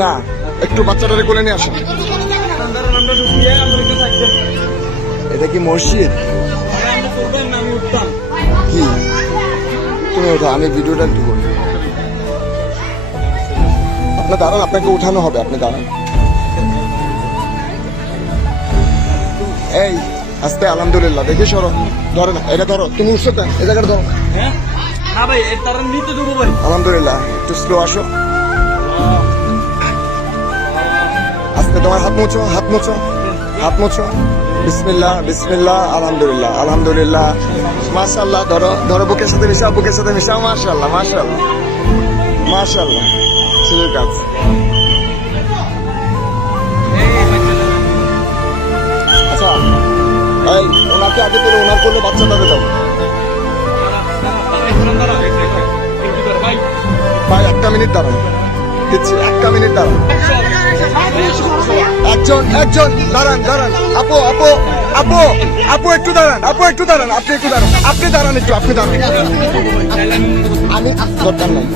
না একটু বাচ্চাটারে কোলে নিয়ে আসেন। এটা কি মসজিদ? কি তুমি ওঠো, আমি ভিডিওটা একটু করি। আপনি দাঁড়ান, আপনাকে উঠানো হবে, আপনি দাঁড়ান। এই আস্তে, আলহামদুলিল্লাহ। দেখে সরো, ধরে না, এটা ধরো, তুমি উঠছো কেন? এই জায়গাটা ধরো। আলহামদুলিল্লাহ, একটু স্লো আসো। আস্তে, তোমার হাত মুছো, হাত মুছো, হাত মুছো। বিসমিল্লাহ, বিসমিল্লাহ, আলহামদুলিল্লাহ, আলহামদুলিল্লাহ, মাশাআল্লাহ। ধরো, ধরো, বুকের সাথে মিশাও, বুকের সাথে মিশাও। মাশাআল্লাহ, মাশাআল্লাহ, মাশাআল্লাহ, ঠিক আছে। আচ্ছা, এই ওনাকে আগে করে, ওনার করলে বাচ্চাটাকে দাও ভাই। একটা মিনিট দাঁড়ান, দিচ্ছি, একটা মিনিট দাঁড়ান। একজন একজন দাঁড়ান, দাঁড়ান। আপু, আপু, আপু, আপু একটু দাঁড়ান, আপু একটু দাঁড়ান, আপনি একটু দাঁড়ান, আপনি দাঁড়ান একটু, আপনি দাঁড়ান। আমি দরকার নাই।